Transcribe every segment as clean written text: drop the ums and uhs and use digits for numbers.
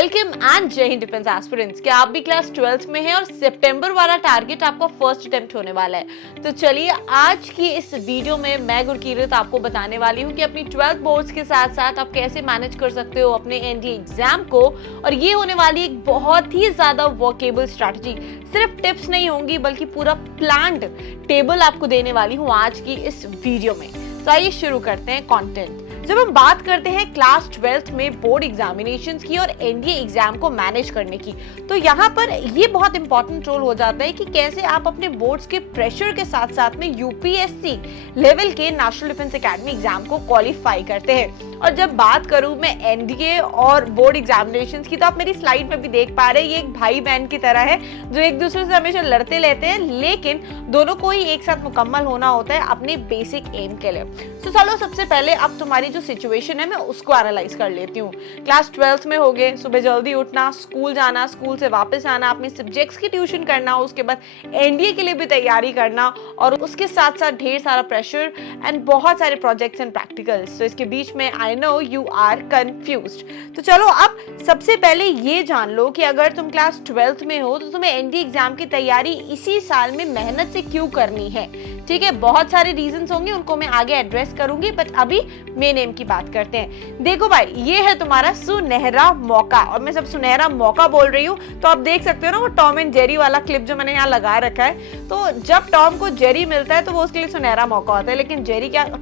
Welcome and जय Hind defence aspirants. क्या आप भी क्लास 12th में हैं और सितंबर वाला टारगेट आपका फर्स्ट अटेम्प्ट होने वाला है? तो चलिए आज की इस वीडियो में मैं गुरकीरत आपको बताने वाली हूँ कि अपनी 12th बोर्ड्स के साथ साथ आप कैसे मैनेज कर सकते हो अपने एनडीए एग्जाम को। और ये होने वाली एक बहुत ही ज्यादा वर्केबल स्ट्रैटेजी, सिर्फ टिप्स नहीं होंगी बल्कि पूरा प्लान्ड टेबल आपको देने वाली हूँ आज की इस वीडियो में। तो आइए शुरू करते हैं कंटेंट। जब हम बात करते हैं क्लास 12th में बोर्ड एग्जामिनेशंस की और एनडीए एग्जाम को मैनेज करने की, तो यहाँ पर ये बहुत इंपॉर्टेंट रोल हो जाता है कि कैसे आप अपने बोर्ड्स के प्रेशर के साथ साथ में यूपीएससी लेवल के नेशनल डिफेंस एकेडमी एग्जाम को क्वालिफाई करते हैं। और जब बात करूं मैं एनडीए और बोर्ड एग्जामिनेशंस की, तो आप मेरी स्लाइड में भी देख पा रहे हैं, ये एक भाई बहन की तरह है जो एक दूसरे से हमेशा लड़ते रहते हैं, लेकिन दोनों को ही एक साथ मुकम्मल होना होता है अपने बेसिक एम के लिए। तो चलो सबसे पहले अब तुम्हारी जो सिचुएशन है मैं उसको एनालाइज कर लेती हूँ। क्लास 12th में हो गए, सुबह जल्दी उठना, स्कूल जाना, स्कूल से वापस आना, अपने सब्जेक्ट्स की ट्यूशन करना, उसके बाद एनडीए के लिए भी तैयारी करना और उसके साथ साथ ढेर सारा प्रेशर एंड बहुत सारे प्रोजेक्ट्स एंड प्रैक्टिकल्स। तो इसके बीच में I know you are confused. तो चलो अब सबसे पहले ये जान लो कि अगर तुम क्लास 12th में हो तो तुम्हें एनडीए एग्जाम की तैयारी इसी साल में मेहनत से क्यों करनी है। ठीक है, बहुत सारे रीजंस होंगे, उनको मैं आगे एड्रेस करूंगी, बट अभी मेन एम की बात करते हैं। देखो भाई, ये है तुम्हारा सुनहरा मौका, और मैं सब सुनहरा मौका बोल रही हूँ तो आप देख सकते हो ना वो टॉम एंड जेरी वाला क्लिप जो मैंने यहाँ लगा रखा है। तो जब टॉम को जेरी मिलता है तो वो उसके लिए सुनहरा मौका होता है, लेकिन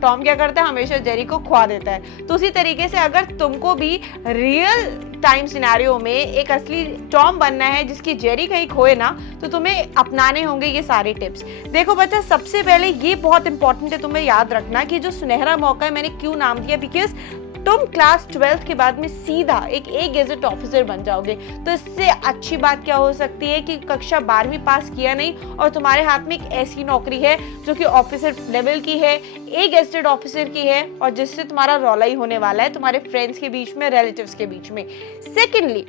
टॉम क्या करता है, हमेशा जेरी को खवा देता है। तो उसी तरीके से अगर तुमको भी रियल टाइम सिनेरियो में एक असली टॉम बनना है जिसकी जेरी कहीं खोए ना, तो तुम्हें अपनाने होंगे ये सारे टिप्स। देखो बच्चा, सबसे पहले ये बहुत इंपॉर्टेंट है तुम्हें याद रखना कि जो सुनहरा मौका है मैंने क्यों नाम दिया, बिकॉज तुम क्लास 12th के बाद में सीधा एक गेजेट ऑफिसर बन जाओगे। तो इससे अच्छी बात क्या हो सकती है कि कक्षा 12वीं पास किया नहीं और तुम्हारे हाथ में एक ऐसी नौकरी है जो कि ऑफिसर लेवल की है, एक गेजेटेड ऑफिसर की है, और जिससे तुम्हारा रौला ही होने वाला है तुम्हारे फ्रेंड्स के बीच में, रिलेटिव्स के बीच में। सेकेंडली,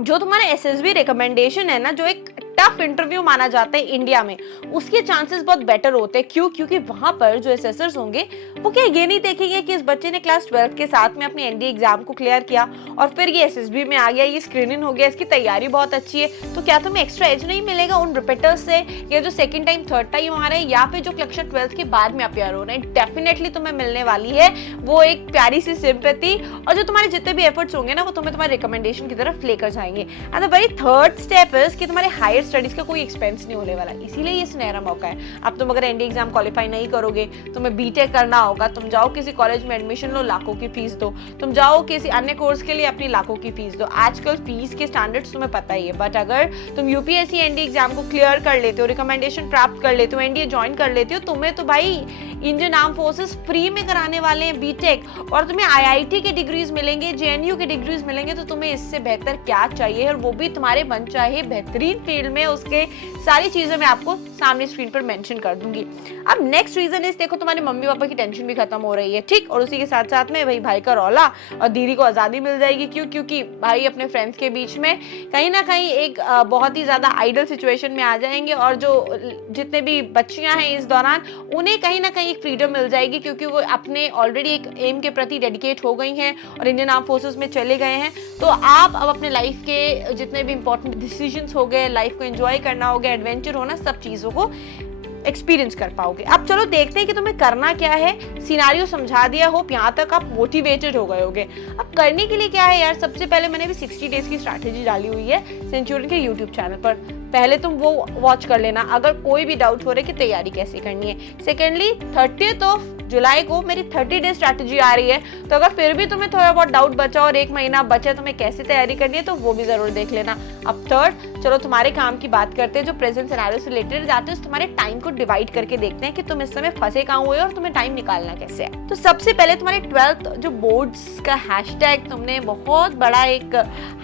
जो तुम्हारा एसएसबी रिकमेंडेशन है ना, जो एक टफ इंटरव्यू माना जाता है इंडिया में, उसके चांसेस बहुत बेटर होते हैं। क्यों? क्योंकि वहां पर जो एसेसर्स होंगे वो क्या ये नहीं देखेंगे कि इस बच्चे ने क्लास 12th के साथ में अपने एनडीए एग्जाम को क्लियर किया और फिर ये एसएसबी में आ गया, ये स्क्रीनिंग हो गया, इसकी तैयारी बहुत अच्छी है, तो क्या तुम्हें एक्स्ट्रा एज नहीं मिलेगा उन रिपीटर्स से, या जो सेकंड टाइम थर्ड टाइम आ रहे हैं, या फिर जो कक्षा 12th के बाद में अपियर हो रहे हैं। डेफिनेटली तुम्हें मिलने वाली है वो एक प्यारी सी सिंपैथी, और जो तुम्हारे जितने भी एफर्ट्स होंगे ना वो तुम्हें तुम्हारे रिकमेंडेशन की तरफ लेकर जाएंगे। And the very third step is कि तुम्हारे हायर स्टडीज का कोई एक्सपेंस नहीं होने वाला, इसीलिए ये सुनहरा मौका है। अब तुम अगर एनडीए एग्जाम क्वालिफाई नहीं करोगे, तुम्हें बीटेक करना होगा, तुम जाओ किसी कॉलेज में एडमिशन लो, लाखों की फीस दो, तुम जाओ किसी अन्य कोर्स के लिए अपनी लाखों की फीस दो। आजकल फीस के स्टैंडर्ड्स तुम्हें पता ही है, बट अगर तुम यूपीएससी एनडीए एग्जाम को क्लियर कर लेते हो, रिकमेंडेशन प्राप्त कर लेते हो, एनडीए ज्वाइन कर लेते हो, तुम्हें तो भाई इंडियन आर्म फोर्सेस फ्री में कराने वाले हैं बीटेक, और तुम्हें आईआईटी के डिग्रीज मिलेंगे, जेएनयू के डिग्रीज मिलेंगे। तो तुम्हें इससे बेहतर क्या चाहिए, और वो भी तुम्हारे मन चाहे बेहतरीन फील्ड में। उसके सारी चीजें मैं आपको सामने स्क्रीन पर मेंशन कर दूंगी। अब नेक्स्ट रीजन इस, देखो तुम्हारे मम्मी पापा की टेंशन भी खत्म हो रही है, ठीक, और उसी के साथ साथ में भाई का रौला, और दीदी को आजादी मिल जाएगी। क्यों? क्योंकि भाई अपने फ्रेंड्स के बीच में कहीं ना कहीं एक बहुत ही ज्यादा आइडल सिचुएशन में आ जाएंगे, और जो जितने भी बच्चियां हैं इस दौरान उन्हें कहीं ना कहीं एक फ्रीडम मिल जाएगी, क्योंकि वो अपने ऑलरेडी एक एम के प्रति डेडिकेट हो गई हैं और इंडियन आर्म फोर्सेस में चले गए हैं। तो आप अब अपने लाइफ के जितने भी इंपॉर्टेंट डिसीजंस हो गए, लाइफ को एंजॉय करना हो गया, एडवेंचर होना, सब चीजों को एक्सपीरियंस कर पाओगे। अब चलो देखते हैं कि तुम्हें करना क्या है। सिनेरियो समझा दिया, होप यहाँ तक आप मोटिवेटेड हो गए होगे। अब करने के लिए क्या है यार, सबसे पहले मैंने भी 60 डेज की स्ट्रैटेजी डाली हुई है सेंचुरियन के यूट्यूब चैनल पर, पहले तुम वो वॉच कर लेना अगर कोई भी डाउट हो रहा है कि तैयारी कैसे करनी है। सेकेंडली, 30 जुलाई को मेरी 30 डे स्ट्रैटेजी आ रही है, तो अगर फिर भी तुम्हें थोड़ा बहुत डाउट बचा और एक महीना बचा तुम्हें कैसे तैयारी करनी है, तो वो भी जरूर देख लेना। अब थर्ड, चलो तुम्हारे काम की बात करते हैं, जो प्रेजेंट सिनेरियो से रिलेटेड जाते हैं, तुम्हारे टाइम को डिवाइड करके देखते हैं कि तुम इस समय फंसे कहाँ हुए और तुम्हें टाइम निकालना कैसे है। तो सबसे पहले तुम्हारे 12th जो बोर्ड्स का हैशटैग तुमने बहुत बड़ा एक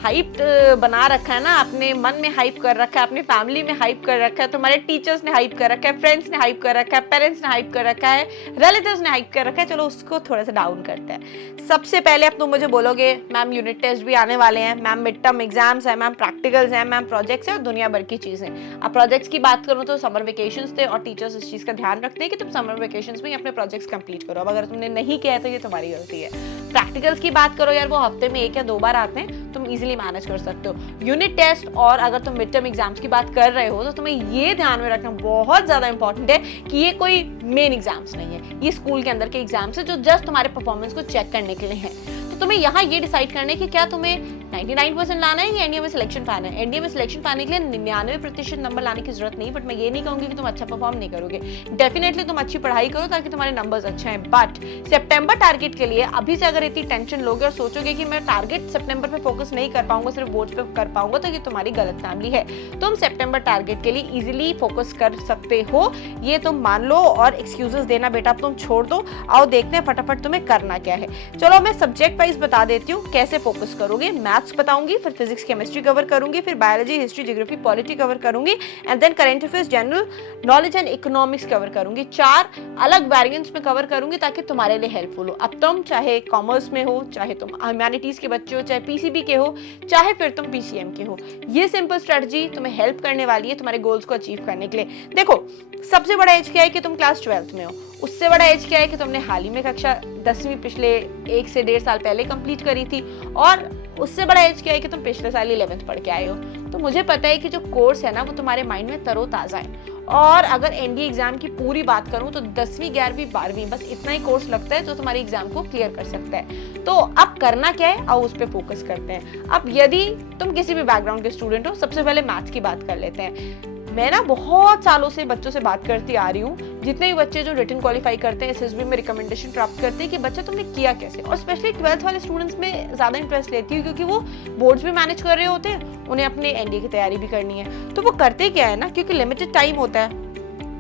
हाइप बना रखा है ना, अपने मन में हाइप कर रखा है, अपनी फैमिली में हाइप कर रखा है, तुम्हारे टीचर्स ने हाइप कर रखा है, फ्रेंड्स ने हाइप कर रखा है, पेरेंट्स ने हाइप कर रखा है, रिलेटिव्स ने हाइप कर रखा है। चलो उसको थोड़ा सा डाउन करते हैं। सबसे पहले अब तुम मुझे बोलोगे मैम यूनिट टेस्ट भी आने वाले हैं, मैम मिड टर्म एग्जाम्स है, मैम प्रैक्टिकल्स हैं, मैम प्रोजेक्ट्स हैं और दुनिया भर की चीजें। अब प्रोजेक्ट्स की बात करूं तो समर वेकेशंस थे और टीचर्स इस चीज का ध्यान रखते हैं कि तुम समर वेकेशंस में अपने प्रोजेक्ट्स कंप्लीट करो। अब अगर तुमने नहीं किया है तो ये तुम्हारी गलती है। प्रैक्टिकल्स की बात करो यार, वो हफ्ते में 1 या 2 बार आते हैं, तुम इजीली मैनेज कर सकते हो। यूनिट टेस्ट और अगर तुम मिड टर्म एग्जाम्स की बात कर रहे हो तो तुम्हें ये ध्यान में रखना बहुत ज्यादा इंपॉर्टेंट है कि ये कोई मेन एग्जाम्स नहीं है, ये स्कूल के अंदर के एग्जाम्स है जो जस्ट तुम्हारे परफॉर्मेंस को चेक करने के लिए है। तो तुम्हें यहाँ ये डिसाइड करना है कि क्या तुम्हें 99% लाना है या एनडीए में सिलेक्शन पाना है। एनडीए में सिलेक्शन पाने के लिए 99% नंबर लाने की जरूरत नहीं, बट मैं ये नहीं कहूंगी कि तुम अच्छा परफॉर्म नहीं करोगे। डेफिनेटली तुम अच्छी पढ़ाई करो ताकि तुम्हारे नंबर्स अच्छे हैं, बट सितंबर टारगेट के लिए अभी से अगर इतनी टेंशन लोगे और सोचोगे कि मैं टारगेट सितंबर पे फोकस नहीं कर पाऊंगा, सिर्फ बोर्ड्स पे कर पाऊंगा, तो ये तुम्हारी गलत फैमिली है। तुम सितंबर टारगेट के लिए इजीली फोकस कर सकते हो, ये तुम मान लो, और एक्सक्यूजेस देना बेटा तुम छोड़ दो। आओ देखते हैं फटाफट तुम्हें करना क्या है। चलो मैं सब्जेक्ट वाइज बता देती हूँ कैसे फोकस करोगे। मैथ्स बताऊंगी, फिर फिजिक्स केमिस्ट्री कवर करूंगी, फिर biology history geography polity cover करूंगी, and then current affairs general knowledge and economics cover करूंगी। 4 अलग वेरिएंट्स में कवर करूंगी ताकि तुम्हारे लिए हेल्पफुल हो। अब तुम चाहे कॉमर्स में हो, चाहे तुम ह्यूमैनिटीज के बच्चे हो, चाहे पीसीबी के हो, चाहे फिर तुम पीसीएम के हो, ये सिंपल स्ट्रेटजी तुम्हें हेल्प करने वाली है तुम्हारे गोल्स को अचीव करने के लिए। देखो, सबसे बड़ा एज क्या है कि तुम क्लास 12th में हो, उससे बड़ा एज क्या है कि तुमने हाल ही में कक्षा 10वीं पिछले 1 से 1.5 साल पहले कंप्लीट करी थी, और उससे बड़ा एज क्या है कि तुम पिछले साल 11th पढ़ के आए हो। तो मुझे पता है कि जो कोर्स है ना वो तुम्हारे माइंड में तरोताजा है। और अगर एनडीए एग्जाम की पूरी बात करूं तो 10वीं 11वीं 12वीं बस इतना ही कोर्स लगता है जो तुम्हारे एग्जाम को क्लियर कर सकता है। तो अब करना क्या है, आओ उस पर फोकस करते हैं। अब यदि तुम किसी भी बैकग्राउंड के स्टूडेंट हो, सबसे पहले मैथ्स की बात कर लेते हैं। मैं ना बहुत सालों से बच्चों से बात करती आ रही हूँ, जितने भी बच्चे जो रिटन क्वालिफाई करते हैं, एसएसबी में रिकमेंडेशन प्राप्त करते हैं कि बच्चा तुमने किया कैसे, और स्पेशली 12th वाले स्टूडेंट्स में ज्यादा इंटरेस्ट लेती हूँ क्योंकि वो बोर्ड्स भी मैनेज कर रहे होते हैं, उन्हें अपने एनडीए की तैयारी भी करनी है। तो वो करते क्या है ना, क्योंकि लिमिटेड टाइम होता है,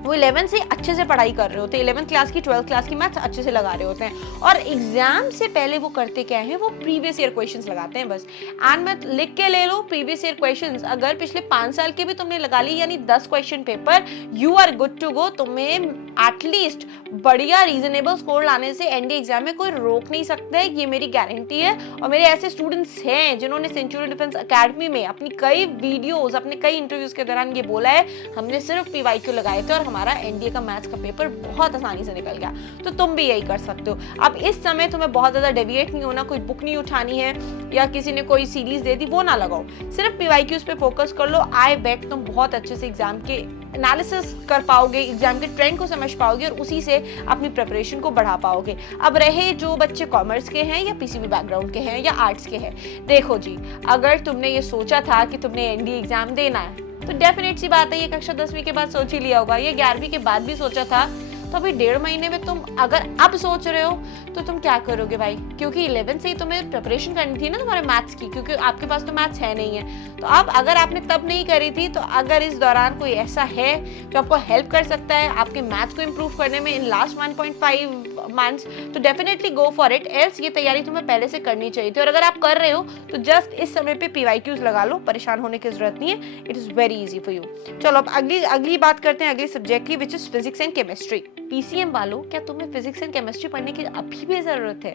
वो 11 से अच्छे से पढ़ाई कर रहे होते हैं, 11th क्लास की 12th क्लास की मैथ्स अच्छे से लगा रहे होते हैं, और एग्जाम से पहले वो करते क्या है, वो प्रीवियस ईयर क्वेश्चंस लगाते हैं बस। एंड मैं लिख के ले लो प्रीवियस ईयर क्वेश्चंस, अगर पिछले 5 साल के भी तुमने लगा ली, यानी 10 question paper, you are good to go. तुम्हें एटलीस्ट बढ़िया रीजनेबल स्कोर लाने से एनडीए एग्जाम में कोई रोक नहीं सकता है, ये मेरी गारंटी है। और मेरे ऐसे स्टूडेंट्स हैं जिन्होंने सेंचुरी डिफेंस अकेडमी में अपनी कई वीडियोस, अपने कई इंटरव्यूज के दौरान ये बोला है, हमने सिर्फ पीवाईक्यू लगाए थे और हमारा एनडीए का मैथ्स का पेपर बहुत आसानी से निकल गया। तो तुम भी यही कर सकते हो। अब इस समय तुम्हें बहुत ज्यादा डेविएट नहीं होना, कोई बुक नहीं उठानी है या किसी ने कोई सीरीज दे दी वो ना लगाओ, सिर्फ पीवाईक्यूज पे फोकस कर लो। आई बेट तुम बहुत अच्छे से एग्जाम के एनालिसिस कर पाओगे, एग्जाम के ट्रेंड को समझ पाओगे और उसी से अपनी प्रिपरेशन को बढ़ा पाओगे। अब रहे जो बच्चे कॉमर्स के हैं या पीसीबी बैकग्राउंड के हैं या आर्ट्स के हैं, देखो जी, अगर तुमने ये सोचा था कि तुमने एनडीए एग्जाम देना है तो डेफिनेट सी बात है ये कक्षा 10वीं के बाद सोच ही लिया होगा, ये 11वीं के बाद भी सोचा था। तो अभी 1.5 महीने में तुम अगर अब सोच रहे हो तो तुम क्या करोगे भाई, क्योंकि 11 से ही तुम्हें प्रिपरेशन करनी थी ना तुम्हारे मैथ्स की, क्योंकि आपके पास तो मैथ्स है नहीं है। तो अब अगर आपने तब नहीं करी थी, तो अगर इस दौरान कोई ऐसा है जो आपको हेल्प कर सकता है आपके मैथ्स को इम्प्रूव करने में इन लास्ट 1.5 मंथ्स, तो definitely go for it. Else ये तैयारी तुम्हें पहले से करनी चाहिए थी, और अगर आप कर रहे हो तो जस्ट इस समय पे पीवाईक्यूज लगा लो, परेशान होने की जरूरत नहीं है, it is very easy for you. चलो अब अगली बात करते हैं अगले सब्जेक्ट की, which is physics and chemistry. PCM वालों, क्या तुम्हें फिजिक्स एंड केमिस्ट्री पढ़ने की अभी भी जरूरत है?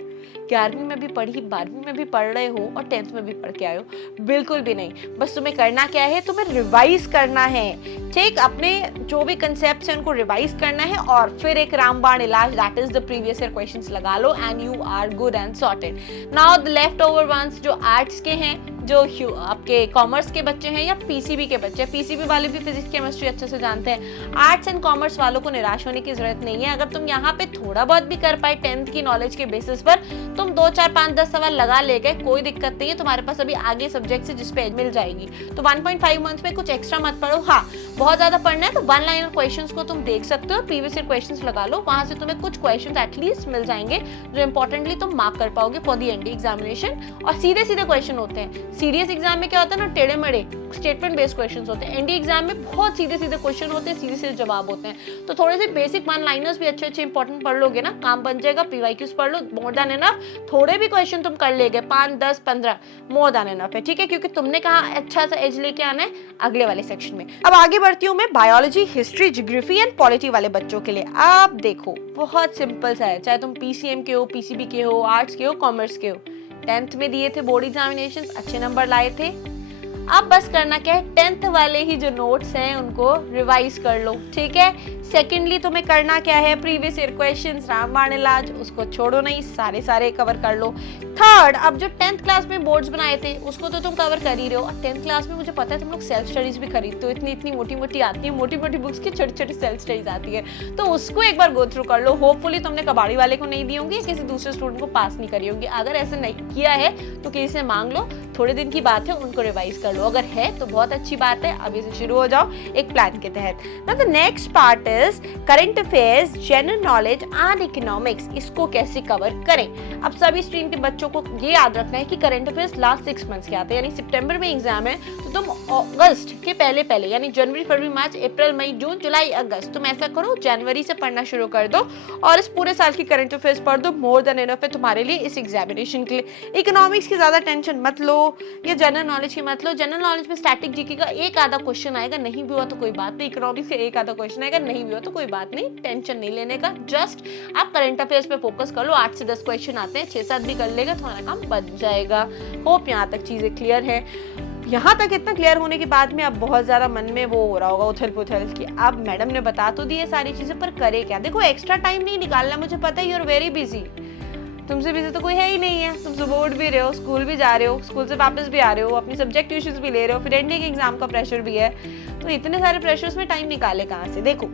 11वीं में भी पढ़ी, 12वीं में भी पढ़ रहे हो और 10th में भी पढ़ के आए हो? बिल्कुल भी नहीं। बस तुम्हें करना क्या है, तुम्हें रिवाइज करना है, ठीक, अपने जो भी कंसेप्ट्स हैं उनको रिवाइज करना है, और फिर एक रामबाण इलाज, that is the previous year questions लगा लो and you are good and sorted. Now the left over ones, जो आर्ट्स के हैं, जो आपके कॉमर्स के बच्चे हैं या पीसीबी के बच्चे, पीसीबी वाले भी फिजिक्स केमिस्ट्री अच्छे से जानते हैं, आर्ट्स एंड कॉमर्स वालों को निराश होने की जरूरत नहीं है। अगर तुम यहाँ पे थोड़ा बहुत भी कर पाए 10th की नॉलेज के बेसिस पर, तुम 2, 4, 5, 10 सवाल लगा ले गए, कोई दिक्कत नहीं है, तुम्हारे पास अभी आगे सब्जेक्ट से जिस पे मिल जाएगी। तो 1.5 मंथ में कुछ एक्स्ट्रा मत पढ़ो। हाँ, बहुत ज्यादा पढ़ना है तो 1 लाइनर क्वेश्चंस को तुम देख सकते हो, प्रीवियस ईयर क्वेश्चंस लगा लो, वहां से तुम्हें कुछ क्वेश्चंस एटलीस्ट मिल जाएंगे जो इंपॉर्टेंटली तुम मार्क कर पाओगे फॉर द एनडीए एग्जामिनेशन। और सीधे सीधे क्वेश्चन होते हैं। सीरियस एग्जाम में क्या होता है ना, टेढ़े मेढ़े स्टेटमेंट बेस्ड क्वेश्चंस होते हैं, एनडीए एग्जाम में बहुत सीधे सीधे क्वेश्चन होते हैं, सीधे सीधे जवाब होते हैं। तो थोड़े से बेसिक 1 लाइनर्स भी अच्छे अच्छे इंपॉर्टेंट पढ़ लोगे ना, काम बन जाएगा। पीवाईक्यूज पढ़ लो, मोर देन इनफ। थोड़े भी क्वेश्चन तुम कर लेगे, 5, 10, 15, मोर देन इनफ है, ठीक है, क्योंकि तुमने कहा अच्छा सा एज लेके आना है अगले वाले सेक्शन में। अब आगे बढ़ती हूँ मैं biology, history, geography and polity वाले बच्चों के लिए। आप देखो, बहुत सिंपल सा है, चाहे तुम पीसीएम के हो, पीसीबी के हो, आर्ट्स के हो, कॉमर्स के हो, 10th में दिए थे बोर्ड एग्जामिनेशन, अच्छे नंबर लाए थे। अब बस करना क्या है, 10th वाले ही जो नोट्स हैं उनको रिवाइज कर लो, ठीक है। सेकेंडली तुम्हें करना क्या है, प्रीवियस ईयर क्वेश्चंस रामबाण इलाज उसको छोड़ो नहीं, सारे कवर कर लो। थर्ड, अब जो 10th क्लास में बोर्ड्स बनाए थे उसको तो तुम कवर कर ही रहे हो, और 10th क्लास में मुझे पता है तुम लोग सेल्फ स्टडीज भी खरीदते हो, इतनी मोटी आती है, मोटी बुक्स की छोटी सेल्फ स्टडीज आती है, तो उसको एक बार गो थ्रू कर लो। होपफुली तुमने कबाड़ी वाले को नहीं दी होंगी, किसी दूसरे स्टूडेंट को पास नहीं करी होंगी। अगर ऐसा नहीं किया है तो किसी से मांग लो, थोड़े दिन की बात है, उनको रिवाइज कर लो। अगर है तो बहुत अच्छी बात है, अभी से शुरू हो जाओ एक प्लान के तहत। Now the next part is current affairs, general knowledge and economics. इसको कैसे कवर करें? अब सभी स्ट्रीम के बच्चों को ये याद रखना है कि करंट अफेयर्स लास्ट 6 मंथ्स के आते हैं, यानी सितंबर में एग्जाम है तो तुम अगस्त के पहले यानी जनवरी, फरवरी, मार्च, अप्रैल, मई, जून, जुलाई, अगस्त, तुम ऐसा करो जनवरी से पढ़ना शुरू कर दो और इस पूरे साल की करंट अफेयर्स पढ़ दो। मोर देन इनफ है तुम्हारे लिए इस एग्जामिनेशन के लिए। इकोनॉमिक्स की ज्यादा टेंशन मत लो या जनरल नॉलेज की मत लो। जनरल नॉलेज में स्टैटिक जीके का एक आधा क्वेश्चन आएगा, नहीं भी हुआ तो कोई बात नहीं। इकोनॉमिक्स का एक आधा क्वेश्चन आएगा, नहीं भी हुआ तो कोई बात नहीं, टेंशन नहीं लेने का। जस्ट आप करंट अफेयर्स पे फोकस कर लो। 8 से 10 क्वेश्चन आते हैं, 6-7 भी कर लेगा तुम्हारा काम बन जाएगा। होप यहाँ तक चीजें क्लियर है। यहाँ तक इतना क्लियर होने के बाद में अब बहुत ज्यादा मन में वो हो रहा होगा उथल पुथल कि अब मैडम ने बता तो दी है सारी चीजें, पर करे क्या? देखो एक्स्ट्रा टाइम नहीं निकालना, मुझे पता है यू आर वेरी बिजी, तुमसे बिजी तो कोई है ही नहीं है। तुम सुबह उठ भी रहे हो, स्कूल भी जा रहे हो, स्कूल से वापस भी आ रहे हो, अपनी सब्जेक्ट ट्यूशंस भी ले रहे हो, फिर एंडिंग एग्जाम का प्रेशर भी है, तो इतने सारे प्रेशर्स में टाइम निकाले कहाँ से? देखो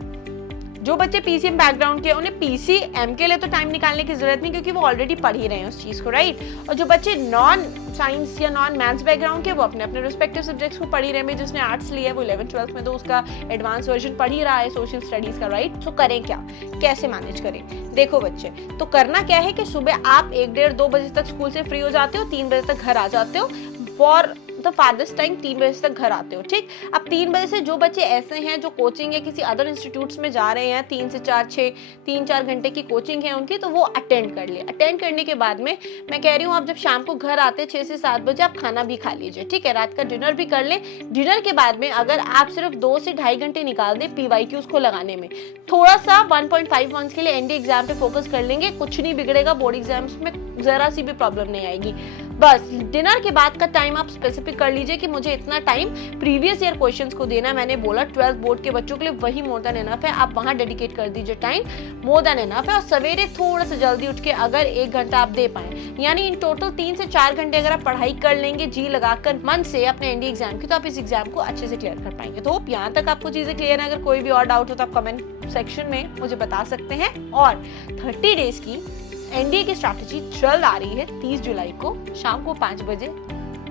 जो बच्चे पीसीएम बैकग्राउंड के, उन्हें पीसीएम के लिए तो टाइम निकालने की जरूरत नहीं, क्योंकि वो ऑलरेडी पढ़ ही रहे हैं उस चीज को, राइट? और जो बच्चे नॉन साइंस या नॉन मैथ्स बैकग्राउंड के, वो अपने अपने रिस्पेक्टिव सब्जेक्ट्स को पढ़ ही रहे हैं। जिसने आर्ट्स लिया है वो 11th-12th में तो उसका एडवांस वर्जन पढ़ ही रहा है सोशल स्टडीज का, राइट? तो करें क्या, कैसे मैनेज करें? देखो बच्चे, तो करना क्या है कि सुबह आप 1-1:30-2 बजे तक स्कूल से फ्री हो जाते हो, 3 बजे तक घर आ जाते हो। फॉर द फादर्स टाइम 3 बजे तक घर आते हो, ठीक? अब 3 बजे से जो बच्चे ऐसे हैं जो कोचिंग या किसी अदर इंस्टीट्यूट्स में जा रहे हैं, 3 से 4 3-4 घंटे की कोचिंग है उनकी, तो वो अटेंड कर ले। अटेंड करने के बाद में मैं कह रही हूँ आप जब शाम को घर आते हैं 6 से 7 बजे, आप खाना भी खा लीजिए, ठीक है? रात का डिनर भी कर ले। डिनर के बाद में अगर आप सिर्फ 2 से 2.5 घंटे निकाल दें PYQs को लगाने में, थोड़ा सा 1.5 मंथ्स के लिए एनडी एग्जाम पे फोकस कर लेंगे, कुछ नहीं बिगड़ेगा, बोर्ड एग्जाम्स में जरा सी भी प्रॉब्लम नहीं आएगी। बस डिनर के बाद का टाइम आप स्पेसिफिक कर लीजिए कि मुझे इतना टाइम प्रीवियस ईयर क्वेश्चंस को देना है। मैंने बोला 12th बोर्ड के बच्चों के लिए वही मोर देन इनफ है, आप वहां डेडिकेट कर दीजिए टाइम, मोर देन इनफ है। और सवेरे थोड़ा सा जल्दी उठ के अगर 1 घंटा आप दे पाए, यानी इन टोटल 3 से 4 घंटे अगर आप पढ़ाई कर लेंगे जी लगाकर मन से अपने एनडी एग्जाम की, तो आप इस एग्जाम को अच्छे से क्लियर कर पाएंगे। तो यहाँ तक आपको चीजें क्लियर है। अगर कोई भी और डाउट हो तो आप कमेंट सेक्शन में मुझे बता सकते हैं। और 30 डेज की एनडीए की स्ट्रैटेजी चल आ रही है 30 जुलाई को शाम को 5 बजे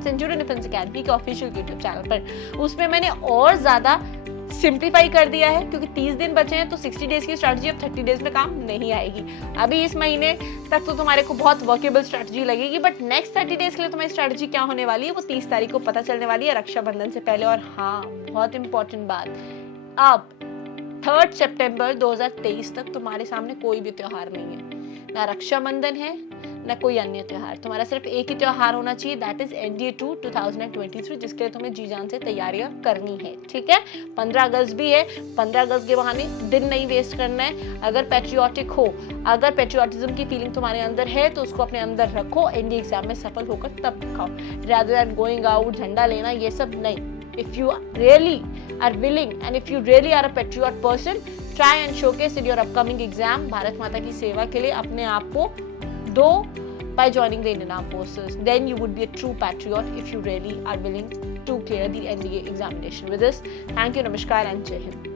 सेंचुरियन डिफेंस एकेडमी के ऑफिशियल यूट्यूब चैनल पर। उसमें मैंने और ज्यादा सिंप्लीफाई कर दिया है, क्योंकि 30 दिन बचे हैं तो 60 डेज की स्ट्रैटेजी अब 30 डेज में काम नहीं आएगी। अभी इस महीने तक तो तुम्हारे को बहुत वर्केबल स्ट्रैटेजी लगेगी, बट नेक्स्ट 30 डेज के लिए तुम्हारी स्ट्रैटेजी क्या होने वाली है वो 30 तारीख को पता चलने वाली है, रक्षाबंधन से पहले। और हाँ, बहुत इंपॉर्टेंट बात, अब 3 सितंबर 2023 तक तुम्हारे सामने कोई भी त्योहार नहीं है, ना रक्षाबंधन है ना कोई अन्य त्योहार। तुम्हारा सिर्फ एक ही त्योहार होना चाहिए, दैट इज NDA 2 2023, जिसके लिए तुम्हें जी जान से तैयारियां करनी है, ठीक है? 15 अगस्त भी है, 15 अगस्त के बहाने दिन नहीं वेस्ट करना है। अगर पैट्रियोटिक हो, अगर पैट्रियोटिज्म की फीलिंग तुम्हारे अंदर है तो उसको अपने अंदर रखो, एनडीए एग्जाम में सफल होकर तब दिखाओ, रादर देन गोइंग आउट झंडा लेना ये सब नहीं। If you really are willing and if you really are a patriot person, try and showcase in your upcoming exam Bharat माता की सेवा के लिए अपने आप को दो by joining the Indian Armed Forces. Then you would be a true patriot if you really are willing to clear the NDA examination with this. Thank you, Namaskar and Jai Hind.